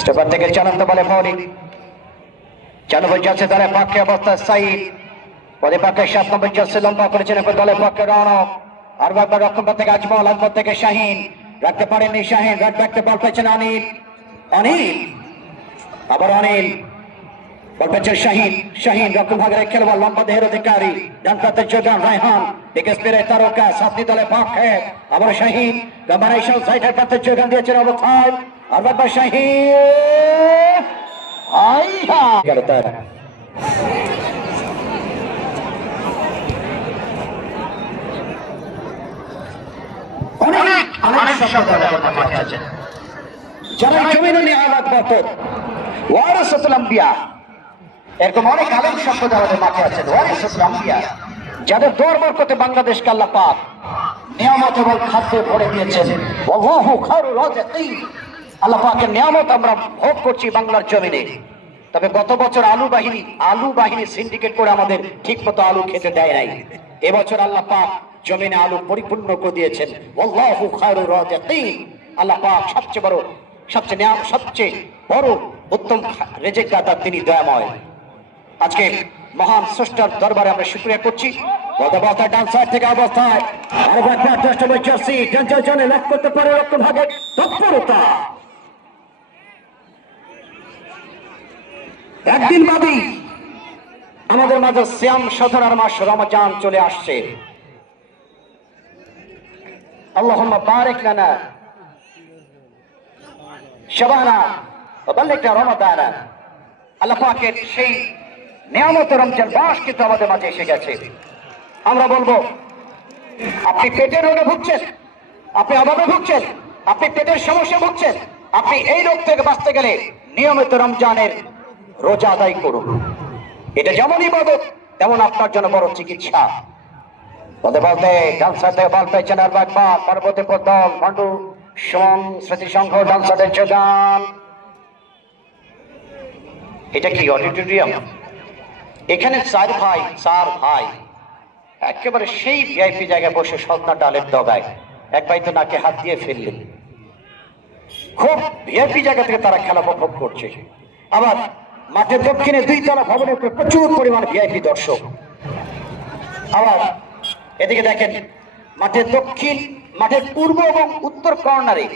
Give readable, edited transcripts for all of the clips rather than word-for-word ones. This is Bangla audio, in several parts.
স্টেপার থেকে চলন্ত বলে ফৌরি চালু বল যাচ্ছে দলের পক্ষে অবস্থা সাইদ পদে পক্ষে 7 নম্বর জার্সি লম্বা করেছেন দলের পক্ষে রনক আর একবার রক্ষণ থেকে আজমল আজমল থেকে শাহিন রাখতে পারেননি শাহিন রাখতে বল পেয়েছেন অনিল অনিল আবার অনিল বল পেয়েছেন শাহিন শাহিন রক্ষণ ভাগের খেলোয়াড় লম্বা দেহের অধিকারী ডান প্রান্তে জোগান রায়হান দিকে স্পিরে তারকা সাতটি দলের পক্ষে আবার শাহিন কম্বিনেশন সাইডের প্রান্তে জোগান দিয়েছেন অবস্থায় আর একবার শাহিন আইহা গেল তার যারা জমিনে নিয়ে আলাদ বরকত ওয়ারিসাতুল আম্বিয়া এরকম অনেক আলেম সম্পদ আমাদের মাঠে আছেন ওয়ারিসাতুল আম্বিয়া যাদের দোয়ার বরকতে বাংলাদেশকে আল্লাহ পাক নিয়ামত এবং খাদ্যে ভরে দিয়েছেন ওয়াল্লাহু খায়রুর রাযিকিন আল্লাহ পাকের নিয়ামত আমরা ভোগ করছি বাংলার জমিনে। তবে গত বছর আলু বাহিনী সিন্ডিকেট করে আমাদের ঠিক মতো আলু খেতে দেয় নাই। এবছর আল্লাহ পাক জমিনে আলু পরিপূর্ণ করে দিয়েছেন ওয়াল্লাহু খায়রুর রাযিকিন আল্লাহ পাক সবচেয়ে বড় উত্তম রেজেক দাতা তিনি দয়াময়। আজকে মহান স্রষ্টার দরবারে আমরা শুকরিয়া করছি। গতবছর ডান সাইড থেকে অবস্থায় আর একবার দশটা জার্সি জনে লাভ করতে পারে রক্ষণ ভাগের তৎপরতা। একদিন বাদী আমাদের মাঝে সিয়াম সাধনার মাস রমজান চলে আসছে। আল্লাহুম্মা বারিক লানা শাবানা ওয়া বাল্লিগনা রমাদানা। আল্লাহ পাকের সেই নিয়ামত রমজান মাস কিন্তু আমাদের মাঝে এসে গেছে। আমরা বলবো আপনি পেটের রোগে ভুগছেন, আপনি অভাবে ভুগছেন, আপনি পেটের সমস্যা ভুগছেন, আপনি এই রোগ থেকে বাঁচতে গেলে নিয়মিত রমজানের রোজা আদায় করুন। এটা যেমন ইবাদত তেমন আপনার জন্য বড় চিকিৎসা। বলতে বলতে ডান্সার বল পেয়েছেন আর একবার পরবর্তী প্রদল পাণ্ডু সমান স্মৃতি সংঘ ডান্সারের যোগান। এটা কি অডিটোরিয়াম? এখানে চার ভাই একেবারে সেই ভিআইপি জায়গায় বসে সদনা ডালের ডগায় এক ভাই তো নাকে হাত দিয়ে ফেললেন। খুব ভিআইপি জায়গা থেকে তারা খেলা উপভোগ করছে। আবার মাঠের দক্ষিণে 2 তলা ভবনের উপরে প্রচুর পরিমাণ ভিআইপি দর্শক। আবার এদিকে দেখেন মাঠের পূর্ব এবং উত্তর কর্নারে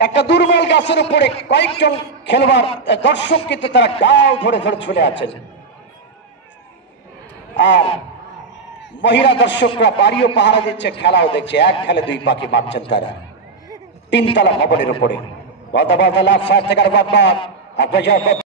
একটা দুর্বল গাছের উপরে কয়েকজন খেলোয়াড় দর্শক কিন্তু তারা ডাল ধরে ঝুলে আছেন। আর মহিলা দর্শকরা বাড়িও পাহারা দিচ্ছে, খেলাও দেখছে। এক খেলে 2 পাখি মারছেন তারা 3 তলা ভবনের উপরে।